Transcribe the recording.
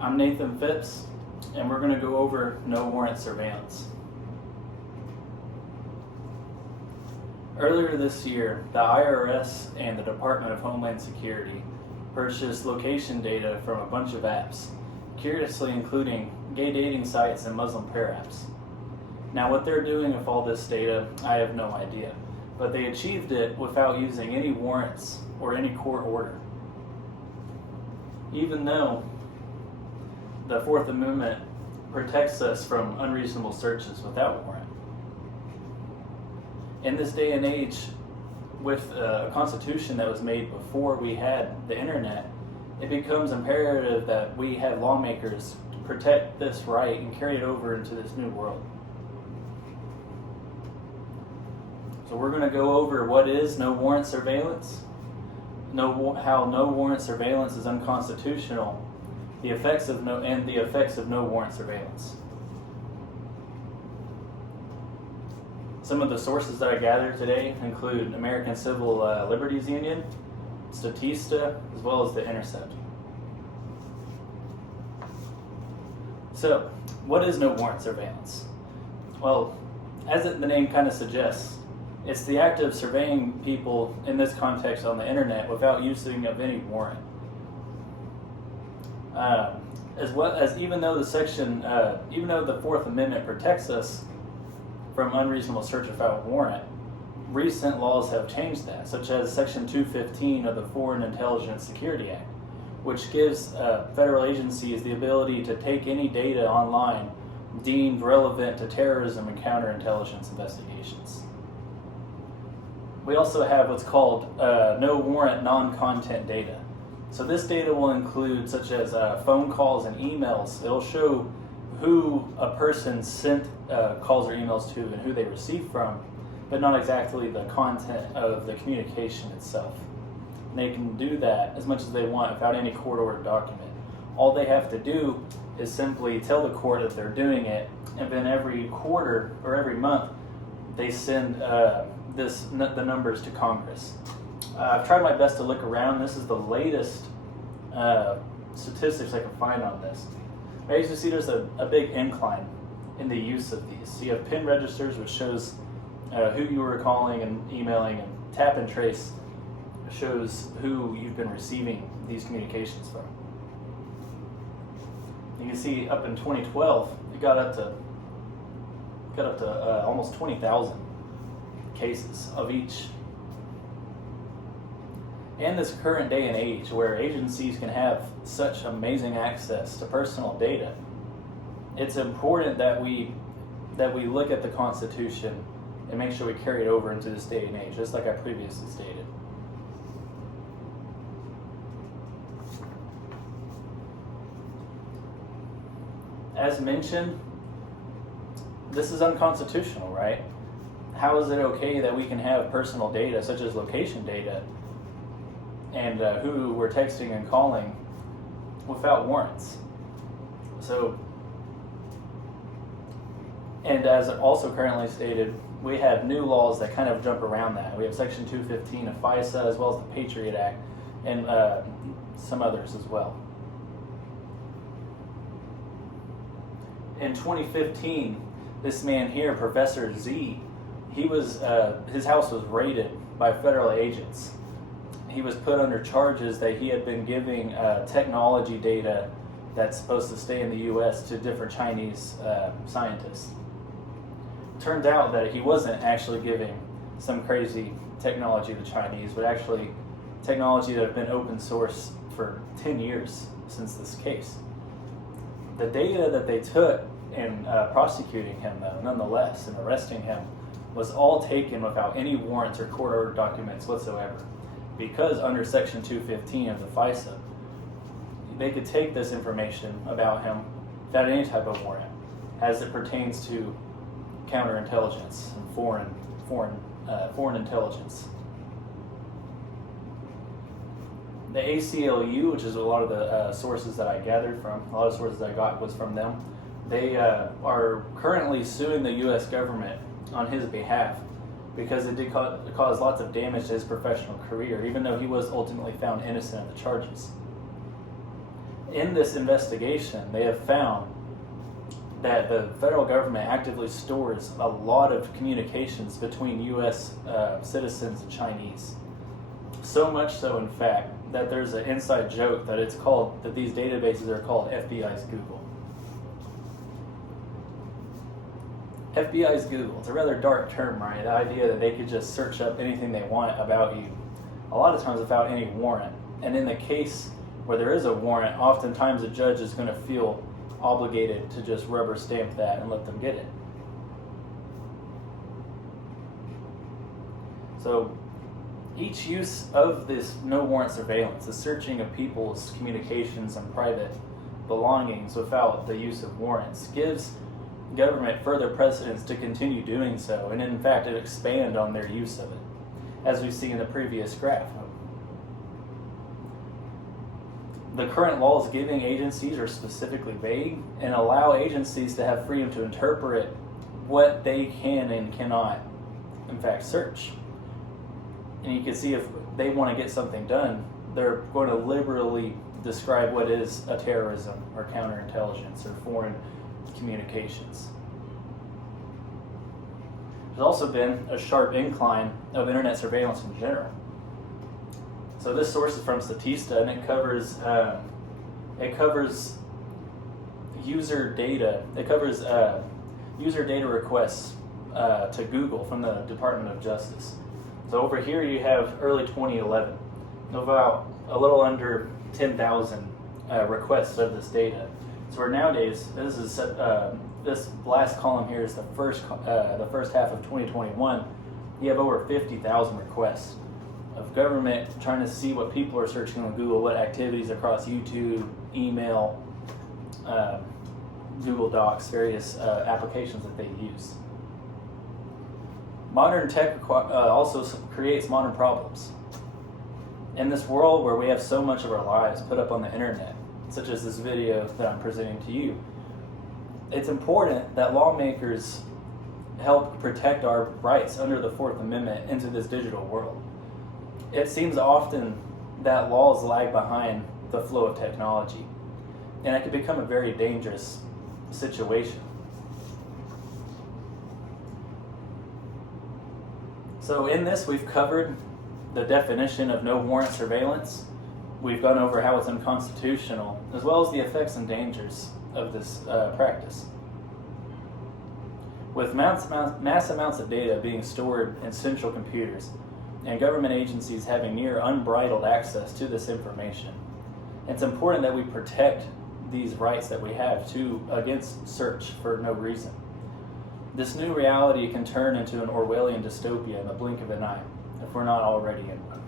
I'm Nathan Phipps, and we're going to go over no warrant surveillance. Earlier this year, the IRS and the Department of Homeland Security purchased location data from a bunch of apps, curiously including gay dating sites and Muslim prayer apps. Now, what they're doing with all this data, I have no idea, but they achieved it without using any warrants or any court order. Even though the Fourth Amendment protects us from unreasonable searches without warrant. In this day and age, with a constitution that was made before we had the internet, it becomes imperative that we have lawmakers to protect this right and carry it over into this new world. So we're going to go over what is no warrant surveillance, how no warrant surveillance is unconstitutional, the effects of no warrant surveillance. Some of the sources that I gathered today include American Civil Liberties Union, Statista, as well as The Intercept. So, what is no warrant surveillance? Well, as the name kind of suggests, it's the act of surveying people in this context on the internet without using of any warrant. As well as even though the Fourth Amendment protects us from unreasonable search without warrant, recent laws have changed that, such as Section 215 of the Foreign Intelligence Security Act, which gives federal agencies the ability to take any data online deemed relevant to terrorism and counterintelligence investigations. We also have what's called no warrant non-content data. So this data will include such as phone calls and emails. It'll show who a person sent calls or emails to and who they received from, but not exactly the content of the communication itself. And they can do that as much as they want without any court-ordered document. All they have to do is simply tell the court that they're doing it, and then every quarter or every month they send the numbers to Congress. I've tried my best to look around. This is the latest statistics I can find on this. As you can see, there's a big incline in the use of these. So you have PIN registers, which shows who you were calling and emailing, and tap and trace shows who you've been receiving these communications from. You can see up in 2012, it got up to almost 20,000 cases of each. In this current day and age, where agencies can have such amazing access to personal data, it's important that we look at the Constitution and make sure we carry it over into this day and age, just like I previously stated. As mentioned, this is unconstitutional, right? How is it okay that we can have personal data, such as location data, and who we're texting and calling without warrants? So, and as also currently stated, we have new laws that kind of jump around that. We have Section 215 of FISA, as well as the Patriot Act, and some others as well. In 2015, this man here, Professor Z, his house was raided by federal agents. He was put under charges that he had been giving technology data that's supposed to stay in the U.S. to different Chinese scientists. Turns out that he wasn't actually giving some crazy technology to the Chinese, but actually technology that had been open source for 10 years since this case. The data that they took in prosecuting him, though, nonetheless, and arresting him, was all taken without any warrants or court-ordered documents whatsoever. Because under Section 215 of the FISA, they could take this information about him without any type of warrant, as it pertains to counterintelligence and foreign intelligence. The ACLU, which is a lot of the sources that I gathered from, a lot of sources I got was from them. They are currently suing the U.S. government on his behalf because it did cause lots of damage to his professional career, even though he was ultimately found innocent of the charges. In this investigation, they have found that the federal government actively stores a lot of communications between U.S. Citizens and Chinese. So much so, in fact, that there's an inside joke that that these databases are called FBI's Google. FBI's Google. It's a rather dark term, right? The idea that they could just search up anything they want about you, a lot of times without any warrant. And in the case where there is a warrant, oftentimes a judge is going to feel obligated to just rubber stamp that and let them get it. So each use of this no warrant surveillance, the searching of people's communications and private belongings without the use of warrants, gives government further precedence to continue doing so, and in fact it expand on their use of it, as we see in the previous graph. The current laws giving agencies are specifically vague and allow agencies to have freedom to interpret what they can and cannot, in fact, search. And you can see if they want to get something done, they're going to liberally describe what is a terrorism or counterintelligence or foreign communications. There's also been a sharp incline of internet surveillance in general. So this source is from Statista, and it covers user data. It covers user data requests to Google from the Department of Justice. So over here you have early 2011, about a little under 10,000 requests of this data. So we're nowadays, this last column here is the first half of 2021. You have over 50,000 requests of government trying to see what people are searching on Google, what activities across YouTube, email, Google Docs, various applications that they use. Modern tech also creates modern problems. In this world where we have so much of our lives put up on the internet, such as this video that I'm presenting to you, it's important that lawmakers help protect our rights under the Fourth Amendment into this digital world. It seems often that laws lag behind the flow of technology, and it can become a very dangerous situation. So in this, we've covered the definition of no warrant surveillance. We've gone over how it's unconstitutional, as well as the effects and dangers of this practice. With mass amounts of data being stored in central computers and government agencies having near unbridled access to this information, it's important that we protect these rights that we have against search for no reason. This new reality can turn into an Orwellian dystopia in the blink of an eye, if we're not already in one.